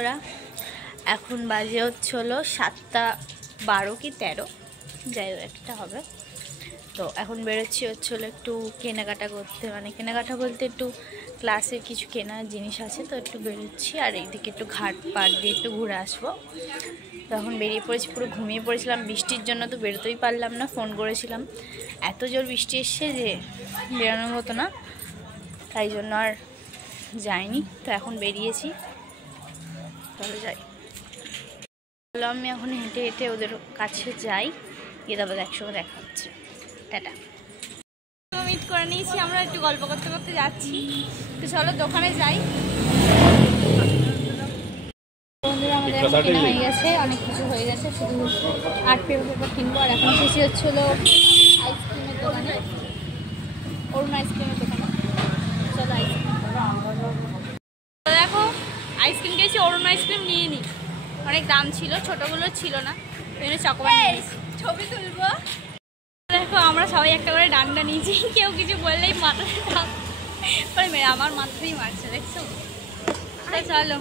ওরা এখন বাজে হলো 7:12 কি 13, যাই হোক একটা হবে। তো এখন বেরোচ্ছি হলো একটু কেনাকাটা করতে, মানে কেনাকাটা বলতে একটু ক্লাসের কিছু কেনার জিনিস আছে, তো একটু বেরোচ্ছি। আর এইদিকে একটু ঘাট পাড় দিয়ে একটু ঘুরে আসবো। তখন বেরিয়ে পড়েছি, পুরো ঘুমিয়ে পড়েছিলাম বৃষ্টির জন্য, তো বেরোতেই পারলাম না। ফোন করেছিলাম, এত জোর বৃষ্টি এসছে যে বেরোনো হতো না, তাই জন্য আর যাইনি। তো এখন বেরিয়েছি, চলো যাই। বললাম আমি এখন হেঁটে হেঁটে ওদের কাছে যাই, গিয়ে তারপর একসঙ্গে দেখা হচ্ছে। টাটা। মিট করে নিয়েছি, আমরা একটু গল্প করতে করতে যাচ্ছি। তো চলো দোকানে যাই। বন্ধুরা আমাদের এখন কেনা হয়ে গেছে, অনেক কিছু হয়ে গেছে, শুধু আর্ট পেপার কিনবো। আর এখন এসেছি হলো আইসক্রিমের দোকানে, অরুণ আইসক্রিমের দোকানে। চলো আইসক্রিম দেখো, আইসক্রিম খেয়েছি, অরুণ আইসক্রিম নিয়ে নিই। অনেক দাম ছিল, ছোটোগুলো ছিল না, ওই জন্য চকোবার ছবি তুলবো। দেখো আমরা সবাই একটা করে ডান্ডা নিয়েছি, কেউ কিছু বললেই মাথাটা আমার মাথাতেই মারছে, দেখছো? চলো।